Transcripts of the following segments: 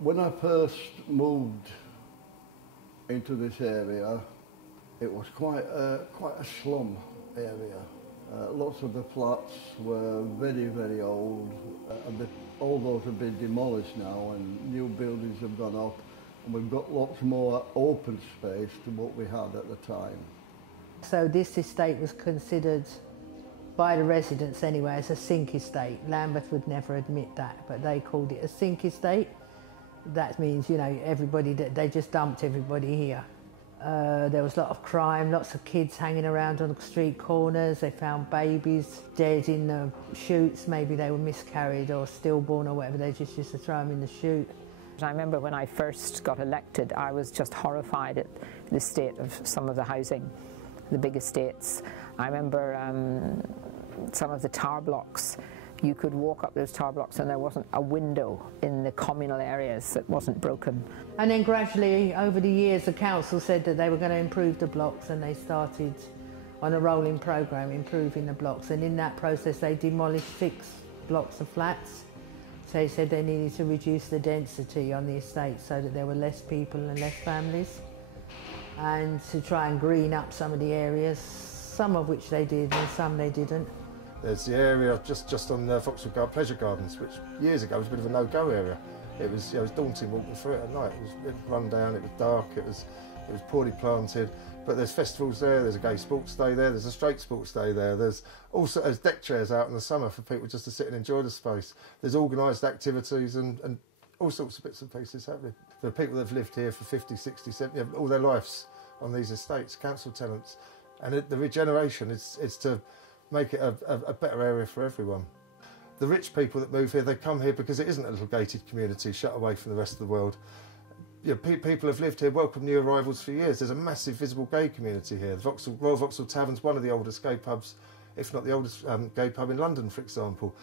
When I first moved into this area, it was quite a slum area. Lots of the flats were very, very old. All those have been demolished now and new buildings have gone up, and we've got lots more open space to what we had at the time. So this estate was considered, by the residents anyway, as a sink estate. Lambeth would never admit that, but they called it a sink estate. That means, you know, they just dumped everybody here. There was a lot of crime, lots of kids hanging around on the street corners. They found babies dead in the chutes. Maybe they were miscarried or stillborn or whatever. They just used to throw them in the chute. I remember when I first got elected, I was just horrified at the state of some of the housing, the big estates. I remember some of the tower blocks. You could walk up those tower blocks and there wasn't a window in the communal areas that wasn't broken. And then gradually, over the years, the council said that they were going to improve the blocks, and they started on a rolling programme improving the blocks. And in that process, they demolished 6 blocks of flats. So they said they needed to reduce the density on the estate so that there were less people and less families, and to try and green up some of the areas, some of which they did and some they didn't. There's the area just on the Vauxhall Pleasure Gardens, which years ago was a bit of a no-go area. It was daunting walking through it at night. It was run down, it was dark, it was poorly planted. But there's festivals there, there's a gay sports day there, there's a straight sports day there. There's deck chairs out in the summer for people just to sit and enjoy the space. There's organised activities and all sorts of bits and pieces happening. There are people that have lived here for 50, 60, 70, all their lives on these estates, council tenants. And the regeneration is to make it a better area for everyone. The rich people that move here, they come here because it isn't a little gated community shut away from the rest of the world. You know, people have lived here, welcomed new arrivals for years. There's a massive visible gay community here. The Royal Vauxhall Tavern's one of the oldest gay pubs, if not the oldest gay pub in London, for example.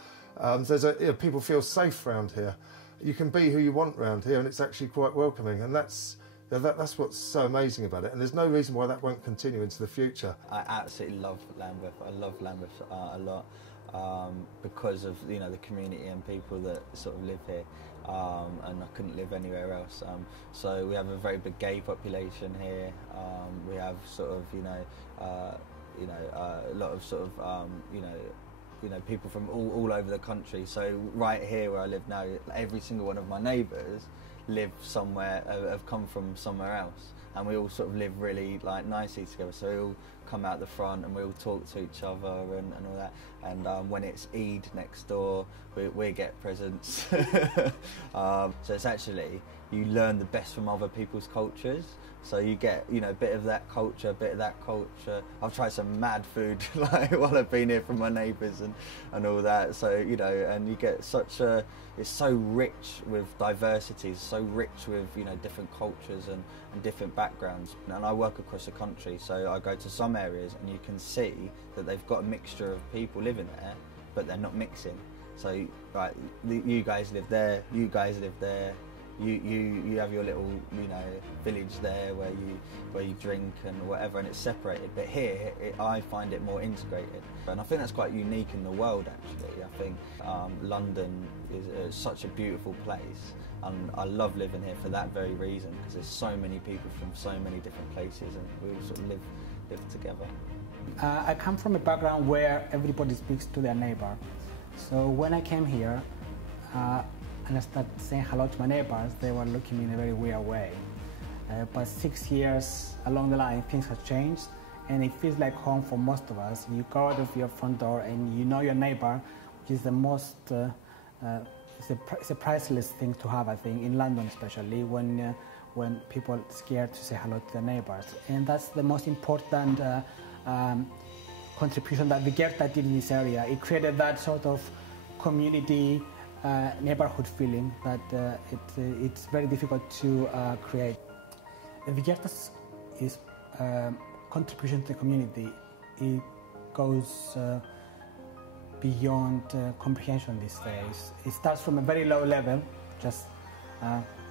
People feel safe around here. You can be who you want around here, and it's actually quite welcoming, and that's what's so amazing about it, and there's no reason why that won't continue into the future. I absolutely love Lambeth. I love Lambeth a lot because of the community and people that sort of live here, and I couldn't live anywhere else. So we have a very big gay population here. We have sort of a lot of sort of people from all over the country. So right here where I live now, every single one of my neighbours live somewhere, have come from somewhere else, and we all sort of live really nicely together. So we all come out the front and we all talk to each other and all that. And when it's Eid next door, we get presents. So it's actually, you learn the best from other people's cultures. So you get, a bit of that culture, a bit of that culture. I've tried some mad food while I've been here from my neighbours and all that. So, and you get it's so rich with diversity, it's so rich with, different cultures and different backgrounds. And I work across the country, so I go to some areas and you can see that they've got a mixture of people living there, but they're not mixing. So, right, you guys live there, you guys live there. You have your little village there where you drink and whatever, and it's separated. But here I find it more integrated, and I think that's quite unique in the world actually. I think London is such a beautiful place, and I love living here for that very reason, because there's so many people from so many different places, and we all sort of live together. I come from a background where everybody speaks to their neighbour, so when I came here and I started saying hello to my neighbors, they were looking in a very weird way. But 6 years along the line, things have changed, and it feels like home for most of us. You go out of your front door and you know your neighbor, which is the most, it's a priceless thing to have, I think, in London especially, when people are scared to say hello to their neighbors. And that's the most important contribution that Vigetta did in this area. It created that sort of community, neighborhood feeling that it's very difficult to create. Vigetta's contribution to the community, it goes beyond comprehension these days. It starts from a very low level, just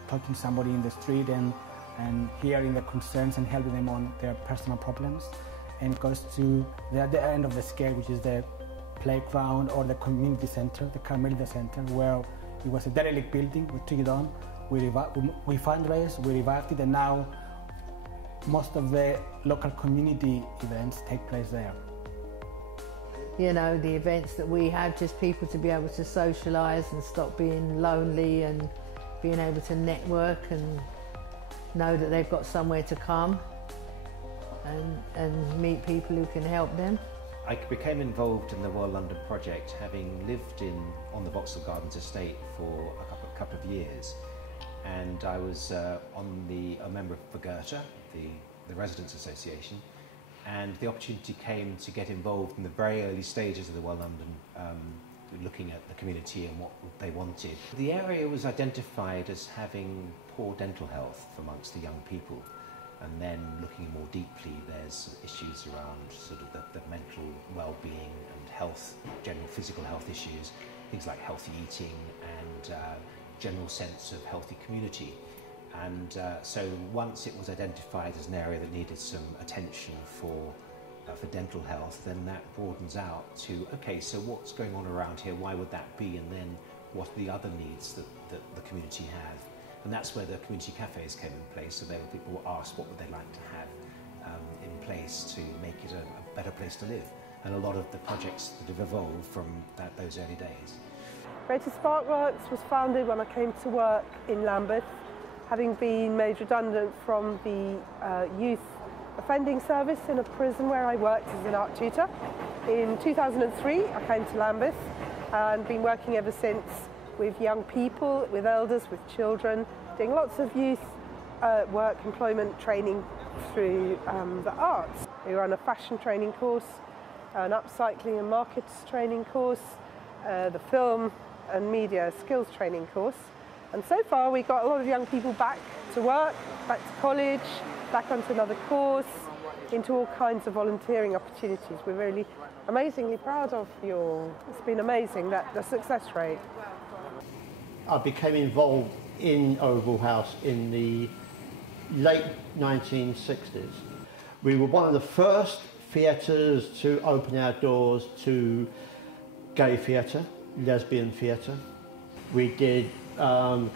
talking to somebody in the street and hearing their concerns and helping them on their personal problems, and goes to the other end of the scale, which is the playground or the community center, the Carmelita Center, where it was a derelict building. We took it on, we fundraised, we revived it, and now most of the local community events take place there. You know, the events that we have, just people to be able to socialise and stop being lonely and being able to network and know that they've got somewhere to come and meet people who can help them. I became involved in the Well London project having lived on the Vauxhall Gardens estate for a couple of years, and I was a member of Vergerta, the Residents Association, and the opportunity came to get involved in the very early stages of the Well London, looking at the community and what they wanted. The area was identified as having poor dental health amongst the young people. And then looking more deeply, there's issues around sort of the mental well-being and health, general physical health issues, things like healthy eating and general sense of healthy community. And so once it was identified as an area that needed some attention for dental health, then that broadens out to, okay, so what's going on around here, why would that be, and then what are the other needs that the community have? And that's where the community cafes came in place, so people were asked what would they like to have in place to make it a better place to live. And a lot of the projects that have evolved from those early days. Greater Sparkworks was founded when I came to work in Lambeth, having been made redundant from the youth offending service in a prison where I worked as an art tutor. In 2003 I came to Lambeth and been working ever since with young people, with elders, with children, doing lots of youth work, employment training through the arts. We run a fashion training course, an upcycling and markets training course, the film and media skills training course. And so far we got a lot of young people back to work, back to college, back onto another course, into all kinds of volunteering opportunities. We're really amazingly proud of you all. It's been amazing, the success rate. I became involved in Oval House in the late 1960s. We were one of the first theatres to open our doors to gay theatre, lesbian theatre. We did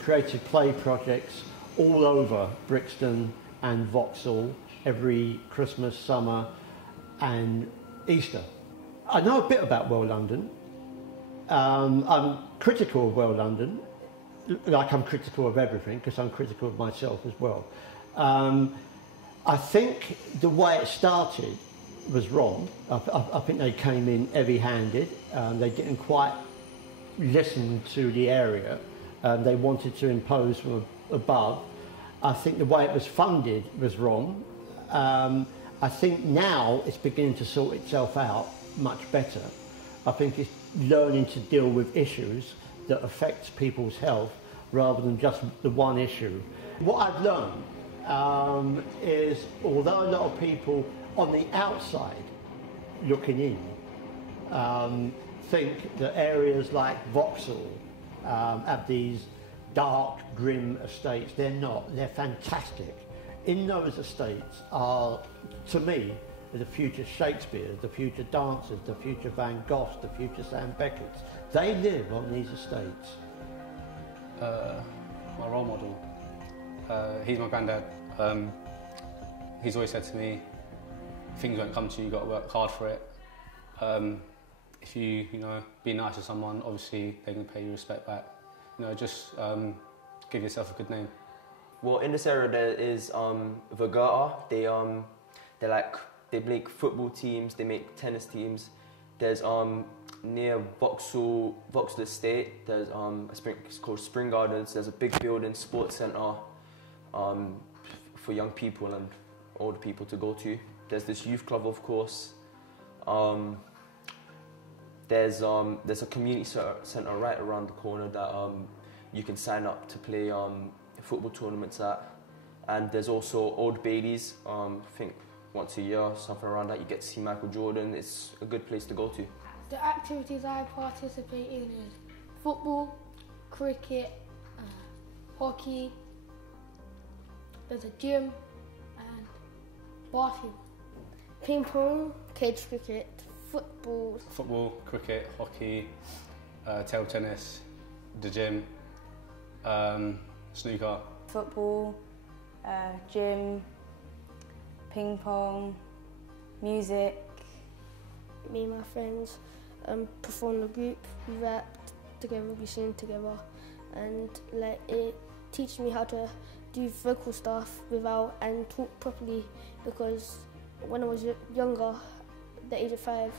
creative play projects all over Brixton and Vauxhall every Christmas, summer and Easter. I know a bit about Well London. I'm critical of Well London, like I'm critical of everything, because I'm critical of myself as well. I think the way it started was wrong. I think they came in heavy-handed. They didn't quite listen to the area. They wanted to impose from above. I think the way it was funded was wrong. I think now it's beginning to sort itself out much better. I think it's learning to deal with issues that affect people's health rather than just the one issue. What I've learned is, although a lot of people on the outside looking in think that areas like Vauxhall have these dark, grim estates, they're not. They're fantastic. In those estates are, to me, the future Shakespeares, the future dancers, the future Van Goghs, the future Sam Becketts. They live on these estates. My role model, he's my granddad. He's always said to me, things won't come to you, you've got to work hard for it. If you be nice to someone, obviously they can pay you respect back. Just give yourself a good name. Well, in this area there is Vergerta. They make football teams, they make tennis teams. There's near Vauxhall Estate, there's it's called Spring Gardens. There's a big building, sports centre for young people and older people to go to. There's this youth club, of course. There's a community centre right around the corner that you can sign up to play football tournaments at. And there's also Old Baileys, I think once a year, something around that. You get to see Michael Jordan. It's a good place to go to. The activities I participate in is football, cricket, hockey, there's a gym and basketball. Ping pong, cage cricket, football. Football, cricket, hockey, table tennis, the gym, snooker. Football, gym, ping pong, music. Me and my friends perform the group, we rap together, we sing together, and like it teaches me how to do vocal stuff without and talk properly, because when I was younger, at the age of 5,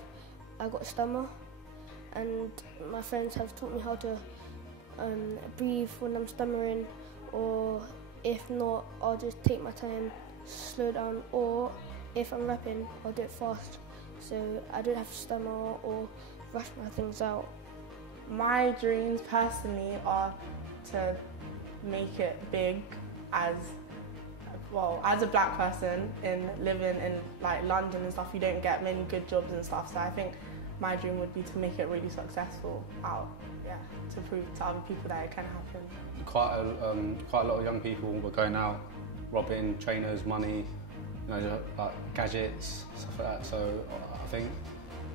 I got a stammer, and my friends have taught me how to breathe when I'm stammering, or if not, I'll just take my time, slow down, or if I'm rapping, I'll do it fast, so I don't have to stammer or rush my things out. My dreams personally are to make it big as a black person in living in like London and stuff. You don't get many good jobs and stuff, so I think my dream would be to make it really successful to prove to other people that it can happen. Quite a lot of young people were going out, robbing trainers, money, like gadgets, stuff like that. So I think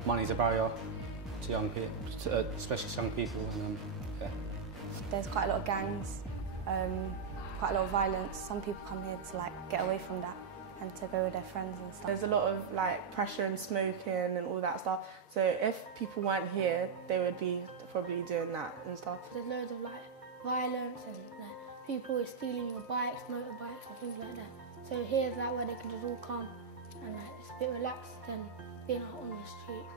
money's a barrier to young people, especially young people. And yeah. There's quite a lot of gangs, quite a lot of violence. Some people come here to like get away from that and to go with their friends and stuff. There's a lot of like pressure and smoking and all that stuff. So if people weren't here, they would be probably doing that and stuff. There's loads of like violence and like people stealing your bikes, motorbikes and things like that. So here's that where they can just all come and like it's a bit relaxed than being out on the street.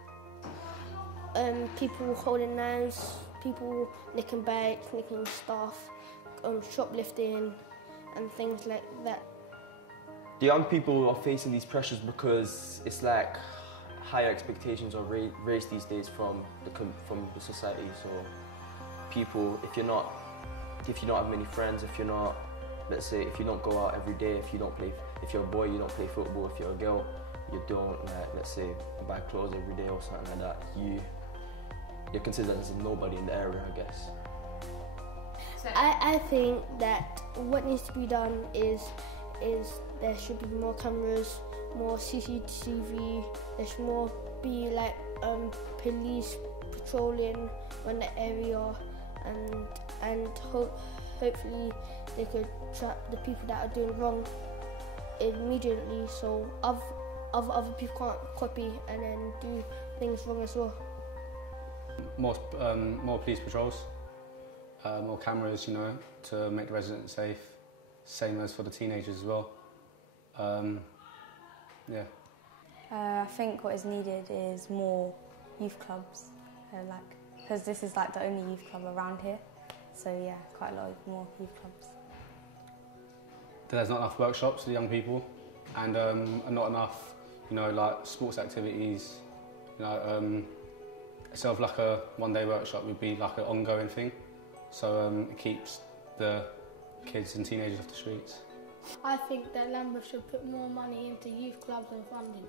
People holding knives, people nicking bikes, nicking stuff, shoplifting and things like that. The young people are facing these pressures because it's like higher expectations are raised these days from the society. So people, if you don't have many friends, if you're not, let's say, if you don't go out every day, if you're a boy, you don't play football, if you're a girl, you don't, like, let's say, buy clothes every day or something like that, you're considered as a nobody in the area, I guess. I think that what needs to be done is there should be more cameras, more CCTV, there should be like police patrolling on the area, and hopefully they could trap the people that are doing wrong immediately, so other people can't copy and then do things wrong as well. More police patrols, more cameras, to make the residents safe. Same as for the teenagers as well. Yeah. I think what is needed is more youth clubs, because this is like the only youth club around here. So yeah, quite a lot more youth clubs. There's not enough workshops for the young people, and not enough, like sports activities. Instead of like a one-day workshop, would be like an ongoing thing. So it keeps the kids and teenagers off the streets. I think that Lambeth should put more money into youth clubs and funding.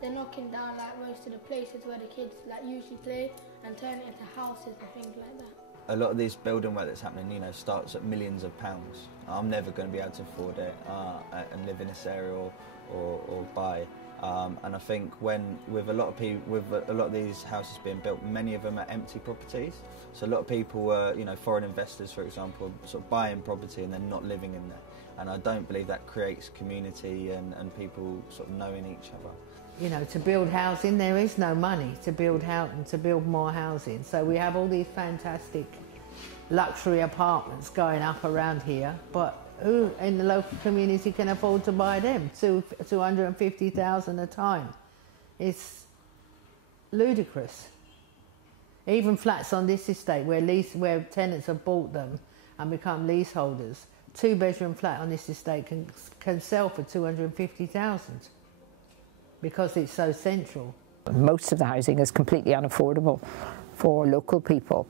They're knocking down like most of the places where the kids like usually play and turning it into houses and things like that. A lot of this building work that's happening, starts at millions of pounds. I'm never going to be able to afford it and live in this area or buy. And I think with a lot of these houses being built, many of them are empty properties. So a lot of people were, foreign investors, for example, sort of buying property and then not living in there. And I don't believe that creates community and people sort of knowing each other. To build housing, there is no money to build more housing. So we have all these fantastic luxury apartments going up around here, but who in the local community can afford to buy them? $250,000 a time. It's ludicrous. Even flats on this estate where tenants have bought them and become leaseholders, 2-bedroom flat on this estate can sell for $250,000 because it's so central. Most of the housing is completely unaffordable for local people,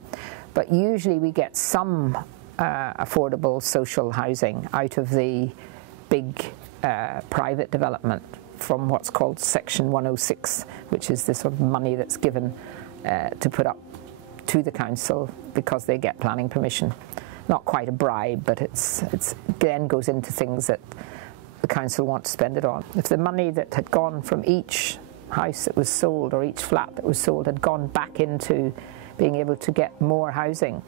but usually we get some affordable social housing out of the big private development from what's called Section 106, which is the sort of money that's given to put up to the council because they get planning permission. Not quite a bribe, but it's then goes into things that the council want to spend it on. If the money that had gone from each house that was sold or each flat that was sold had gone back into being able to get more housing.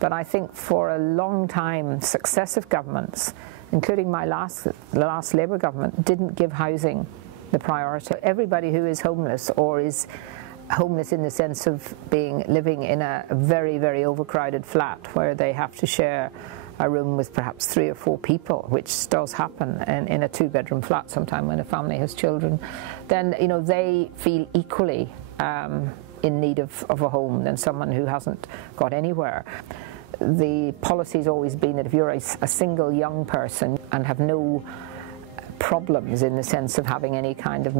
But I think for a long time, successive governments, including my last Labour government, didn't give housing the priority. Everybody who is homeless, or is homeless in the sense of living in a very, very overcrowded flat where they have to share a room with perhaps 3 or 4 people, which does happen in a 2-bedroom flat sometime when a family has children, then they feel equally in need of a home than someone who hasn't got anywhere. The policy's always been that if you're a single young person and have no problems in the sense of having any kind of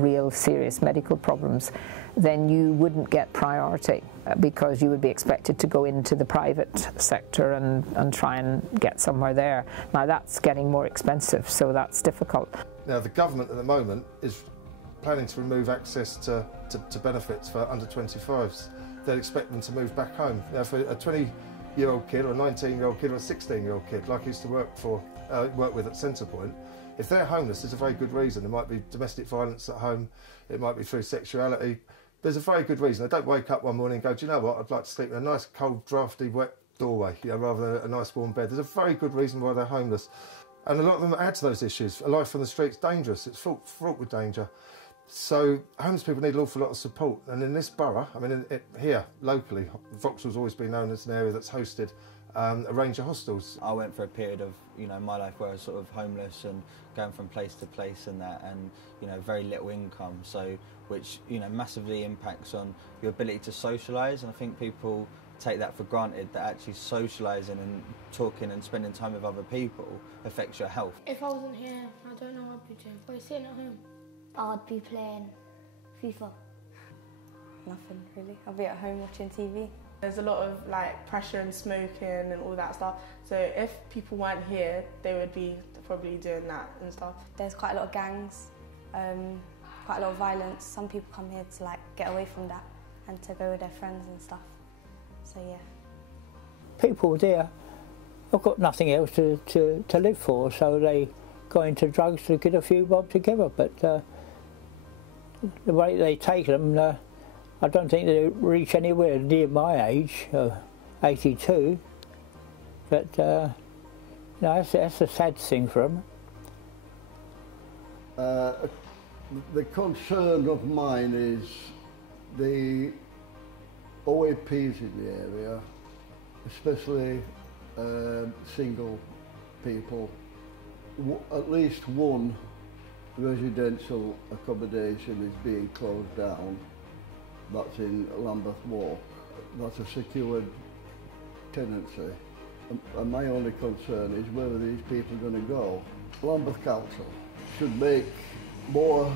real serious medical problems, then you wouldn't get priority because you would be expected to go into the private sector and try and get somewhere there. Now that's getting more expensive, so that's difficult. Now the government at the moment is planning to remove access to benefits for under 25s. They'd expect them to move back home. Now for a 20-year-old kid or a 19-year-old kid or a 16-year-old kid, like I used to work with at Centrepoint, if they're homeless, there's a very good reason. There might be domestic violence at home, it might be through sexuality. There's a very good reason. They don't wake up one morning and go, do you know what, I'd like to sleep in a nice, cold, drafty, wet doorway, rather than a nice warm bed. There's a very good reason why they're homeless. And a lot of them add to those issues. A life on the street's dangerous, it's fraught with danger. So homeless people need an awful lot of support. And in this borough, here, locally, Vauxhall's always been known as an area that's hosted a range of hostels. I went for a period of my life where I was sort of homeless and going from place to place and that, and very little income, so which massively impacts on your ability to socialise. And I think people take that for granted, that actually socialising and talking and spending time with other people affects your health. If I wasn't here, I don't know what I'd be doing. I'd be sitting at home. I'd be playing FIFA. Nothing really. I'll be at home watching TV. There's a lot of pressure and smoking and all that stuff. So if people weren't here, they would be probably doing that and stuff. There's quite a lot of gangs, quite a lot of violence. Some people come here to get away from that and to go with their friends and stuff. So yeah. People there have got nothing else to live for, so they go into drugs to get a few bob together. But the way they take them, I don't think they reach anywhere near my age, 82. But that's a sad thing for them. The concern of mine is the OAPs in the area, especially single people. At least one residential accommodation is being closed down. That's in Lambeth Walk. That's a secured tenancy. And my only concern is where are these people going to go? Lambeth Council should make more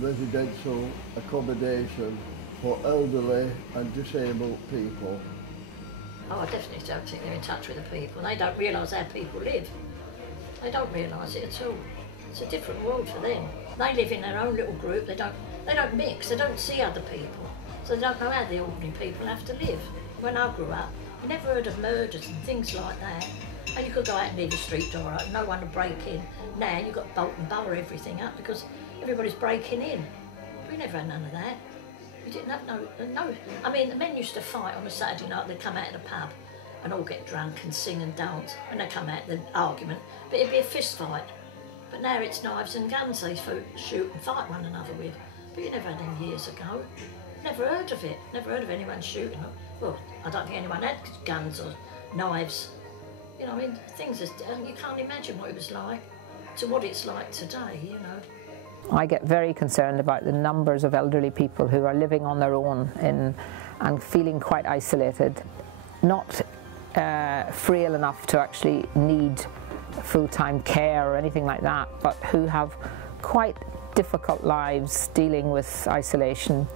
residential accommodation for elderly and disabled people. Oh, I definitely don't think they're in touch with the people. They don't realise how people live. They don't realise it at all. It's a different world for them. They live in their own little group. They don't mix. They don't see other people. So they don't know how the ordinary people have to live. When I grew up, you never heard of murders and things like that. And you could go out and leave the street door open, no one to break in. Now you've got to bolt and bar everything up because everybody's breaking in. We never had none of that. We didn't have no. I mean, the men used to fight on a Saturday night. They'd come out of the pub and all get drunk and sing and dance. When they come out, the argument, but it'd be a fist fight. But now it's knives and guns they shoot and fight one another with. But you never had them years ago. Never heard of it. Never heard of anyone shooting them. Well, I don't think anyone had guns or knives. I mean, things you can't imagine what it was like to what it's like today, I get very concerned about the numbers of elderly people who are living on their own and feeling quite isolated, not frail enough to actually need full-time care or anything like that, but who have quite difficult lives dealing with isolation.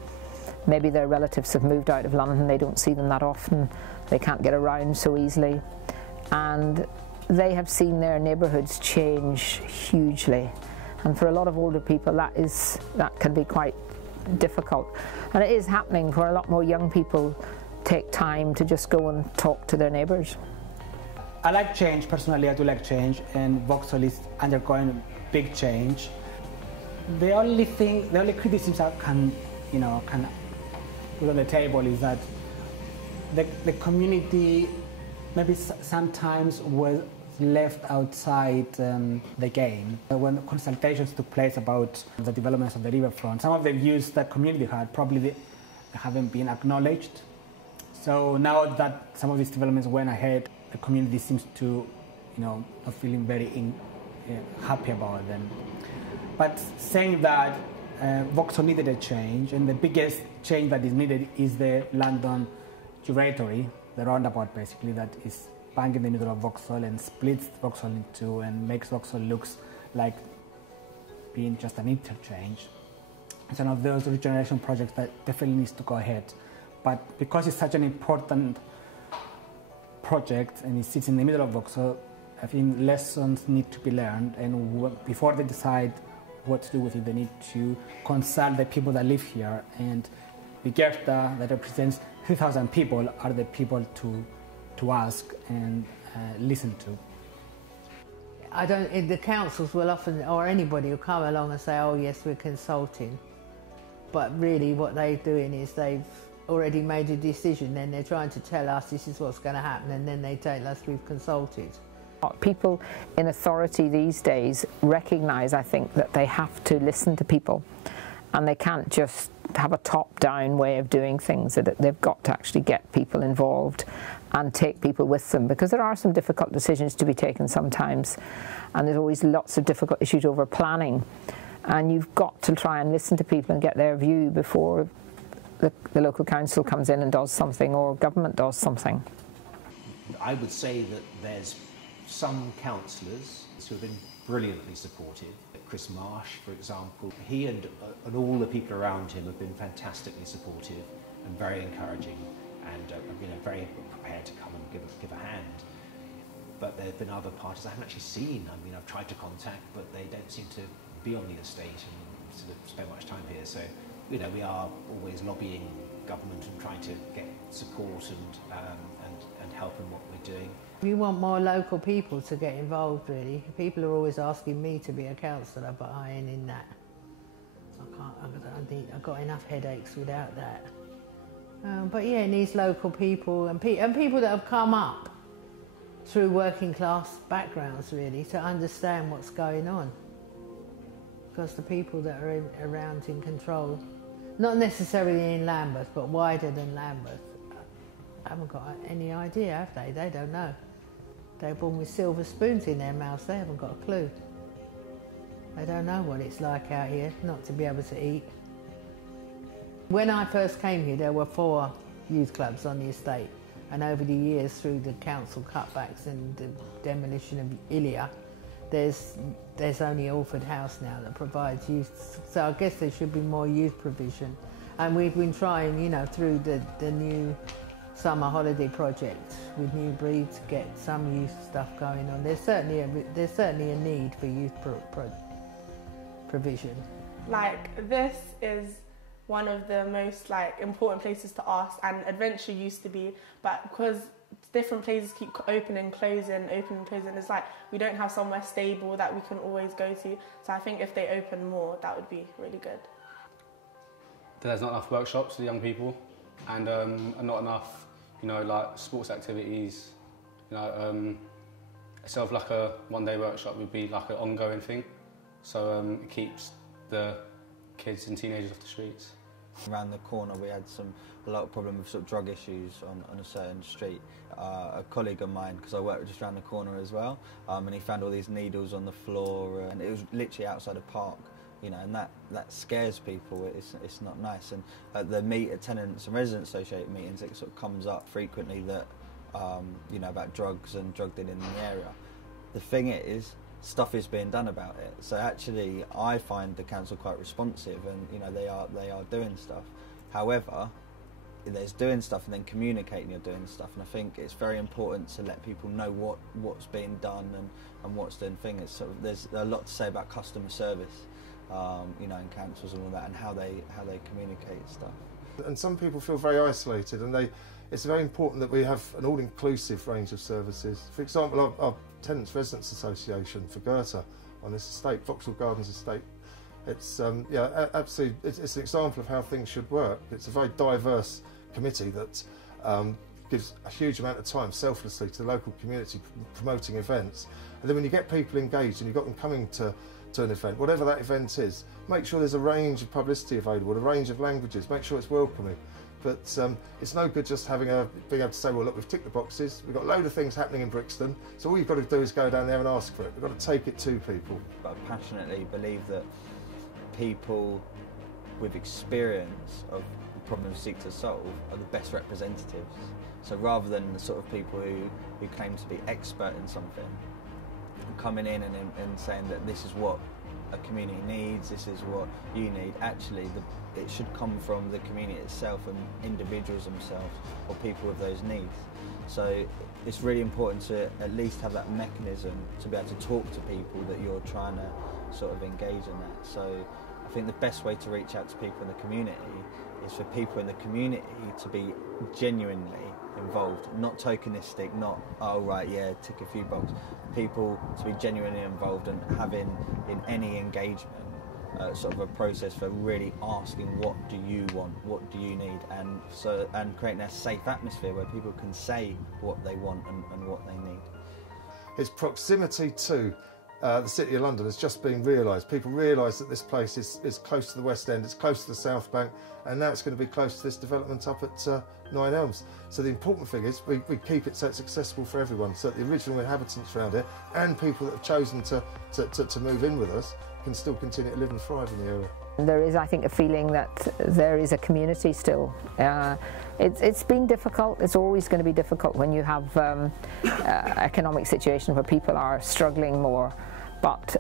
Maybe their relatives have moved out of London, they don't see them that often, they can't get around so easily, and they have seen their neighbourhoods change hugely. And for a lot of older people, that can be quite difficult. And it is happening for a lot more young people. Take time to just go and talk to their neighbours. I like change, personally I do like change, and Vauxhall is undergoing big change. The only criticism I can put on the table is that the community maybe sometimes was left outside the game. When consultations took place about the developments of the riverfront, some of the views that community had probably they haven't been acknowledged. So now that some of these developments went ahead, the community seems to, not feeling very happy about them. But saying that, Vauxhall needed a change, and the biggest change that is needed is the London Juratory, the roundabout basically, that is bang in the middle of Vauxhall and splits Vauxhall in two and makes Vauxhall looks like being just an interchange. It's one of those regeneration projects that definitely needs to go ahead. But because it's such an important project and it sits in the middle of Vauxhall, I think lessons need to be learned, and before they decide what to do with it, they need to consult the people that live here, and Vigerta, that represents 3,000 people, are the people to ask and listen to. The councils will often, or anybody will come along and say, oh yes, we're consulting. But really what they're doing is they've already made a decision, and they're trying to tell us this is what's going to happen, and then they tell us we've consulted. People in authority these days recognise, I think, that they have to listen to people, and they can't just have a top-down way of doing things. That they've got to actually get people involved and take people with them, because there are some difficult decisions to be taken sometimes, and there's always lots of difficult issues over planning, and you've got to try and listen to people and get their view before the local council comes in and does something, or government does something. I would say that there's some councillors who have been brilliantly supportive. Chris Marsh, for example, he and all the people around him have been fantastically supportive and very encouraging, and very prepared to come and give a hand. But there have been other parties I haven't actually seen. I mean, I've tried to contact, but they don't seem to be on the estate and sort of spend much time here. So, we are always lobbying government and trying to get support and help in what we're doing. We want more local people to get involved, really. People are always asking me to be a councillor, but I ain't in that. I've got enough headaches without that. But yeah, it needs local people and people that have come up through working class backgrounds, really, to understand what's going on. Because the people that are around in control, not necessarily in Lambeth, but wider than Lambeth, haven't got any idea, have they? They don't know. They're born with silver spoons in their mouths. They haven't got a clue. They don't know what it's like out here, not to be able to eat. When I first came here, there were 4 youth clubs on the estate, and over the years, through the council cutbacks and the demolition of Ilia, there's only Alford House now that provides youth. So I guess there should be more youth provision. And we've been trying, through the new summer holiday project with New Breed to get some youth stuff going on. There's certainly a need for youth provision. This is one of the most important places to ask, and Adventure used to be, but because different places keep opening and closing, it's like we don't have somewhere stable that we can always go to. So I think if they open more, that would be really good. There's not enough workshops for the young people, and not enough, sports activities. Instead of a one-day workshop, would be an ongoing thing. So it keeps the kids and teenagers off the streets. Around the corner we had a lot of problem with sort of drug issues on a certain street. A colleague of mine, because I worked just around the corner as well, and he found all these needles on the floor, and it was literally outside a park, and that scares people. It's not nice. And at the Tenants and Residents Association meetings, it sort of comes up frequently that about drugs and drug dealing in the area. The thing is, stuff is being done about it. So actually, I find the council quite responsive, and they are doing stuff. However, there's doing stuff and then communicating you're doing stuff, and I think it's very important to let people know what's being done and what's doing things. There's a lot to say about customer service, in councils and all that, and how they communicate stuff. And some people feel very isolated, and it's very important that we have an all-inclusive range of services. For example, our Tenants Residents Association for Goethe on this estate, Vauxhall Gardens estate, it's absolutely, it's an example of how things should work. It's a very diverse committee that gives a huge amount of time selflessly to the local community promoting events. And then when you get people engaged and you've got them coming to an event, whatever that event is, make sure there's a range of publicity available, a range of languages, make sure it's welcoming. But it's no good just being able to say, well, look, we've ticked the boxes, we've got a load of things happening in Brixton, so all you've got to do is go down there and ask for it. We've got to take it to people. But I passionately believe that people with experience of the problems we seek to solve are the best representatives. So rather than the sort of people who claim to be expert in something, coming in and saying that this is what a community needs, this is what you need, actually it should come from the community itself and individuals themselves or people with those needs. So it's really important to at least have that mechanism to be able to talk to people that you're trying to sort of engage in that. So I think the best way to reach out to people in the community is for people in the community to be genuinely involved, not tokenistic, not, oh right, yeah, tick a few boxes. People to be genuinely involved and having in any engagement sort of a process for really asking what do you want, what do you need, and creating a safe atmosphere where people can say what they want and what they need. Its proximity to the City of London has just been realised. People realise that this place is close to the West End, it's close to the South Bank, and now it's going to be close to this development up at Nine Elms. So the important thing is we keep it so it's accessible for everyone, so that the original inhabitants around here and people that have chosen to move in with us can still continue to live and thrive in the area. There is, I think, a feeling that there is a community still. It's been difficult. It's always going to be difficult when you have economic situation where people are struggling more. But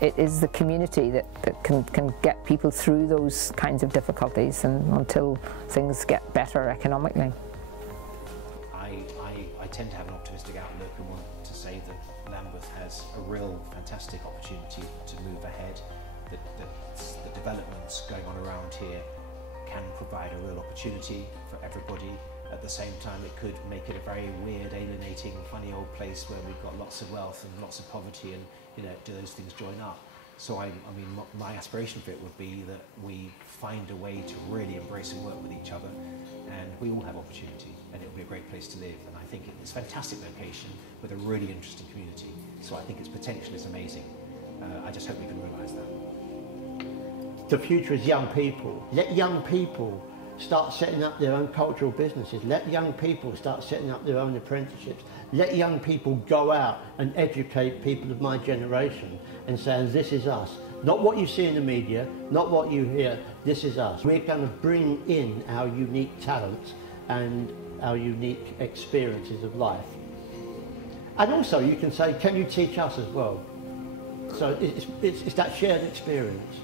it is the community that can get people through those kinds of difficulties and until things get better economically. I tend to have an optimistic outlook and want to say that Lambeth has a real fantastic opportunity to move ahead, that the developments going on around here can provide a real opportunity for everybody. At the same time, it could make it a very weird, alienating, funny old place where we've got lots of wealth and lots of poverty, and do those things join up? So I mean, my aspiration for it would be that we find a way to really embrace and work with each other, and we all have opportunity, and it'll be a great place to live. And I think it's a fantastic location with a really interesting community. So I think its potential is amazing. I just hope we can realise that. The future is young people. Let young people start setting up their own cultural businesses. Let young people start setting up their own apprenticeships. Let young people go out and educate people of my generation and say, this is us. Not what you see in the media, not what you hear, this is us. We're going to bring in our unique talents and our unique experiences of life. And also you can say, can you teach us as well? So it's that shared experience.